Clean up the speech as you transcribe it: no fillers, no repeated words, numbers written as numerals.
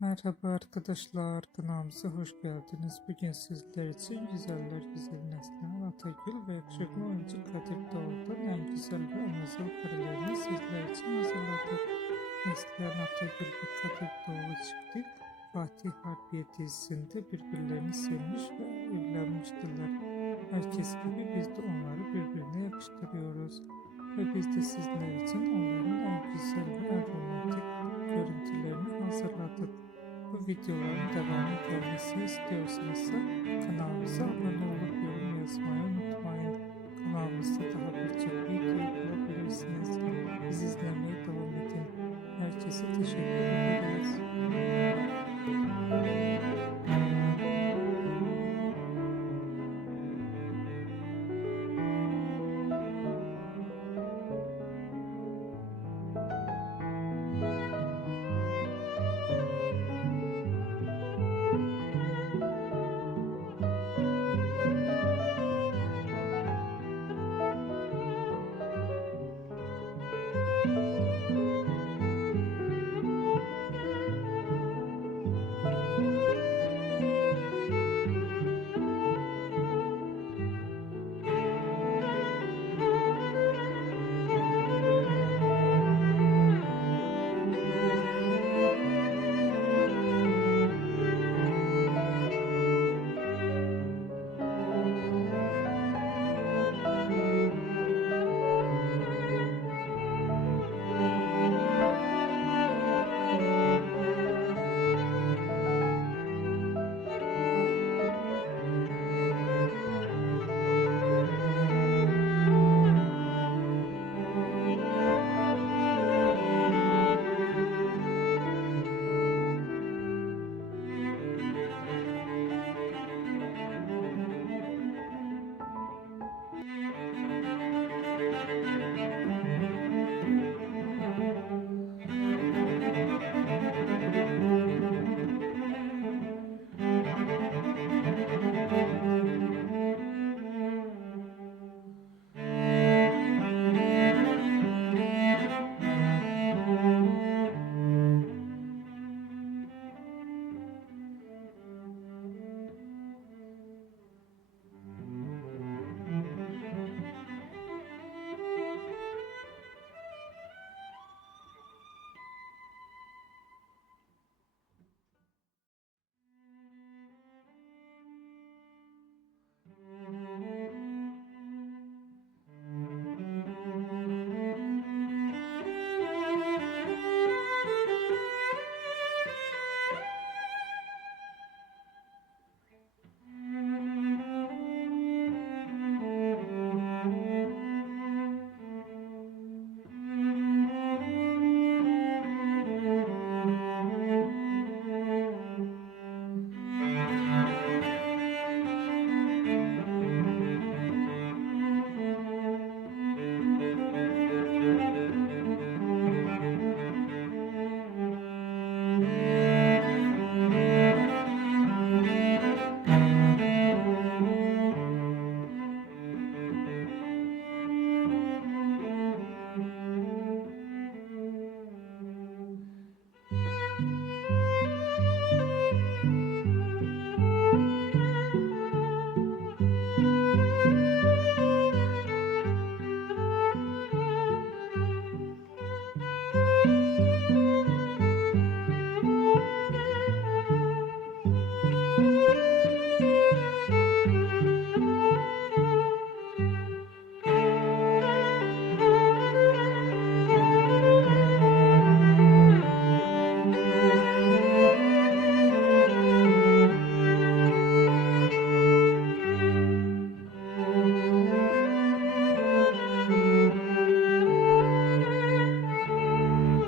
Merhaba arkadaşlar, kanalımıza hoş geldiniz. Bugün sizler için güzeller güzel Neslihan Atagül ve yakışıklı oyuncu Kadir Doğulu'dan en güzel ve en özel karelerini sizler için hazırladık. Neslihan Atagül ve Kadir Doğulu çifti Fatih Harbiye dizisinde birbirlerini sevmiş ve evlenmiştiler. Herkes gibi biz de onları birbirine yakıştırıyoruz. Ve biz de sizler için onların en güzel ve en romantik görüntülerini hazırladık. Bu videoların devamı gelmesini istiyorsanız kanalımıza abone olup yorum yazmayı unutmayın. Kanalımızda daha birçok video bulabilirsiniz. Bizi izlemeye devam edin. Herkese teşekkür ederiz.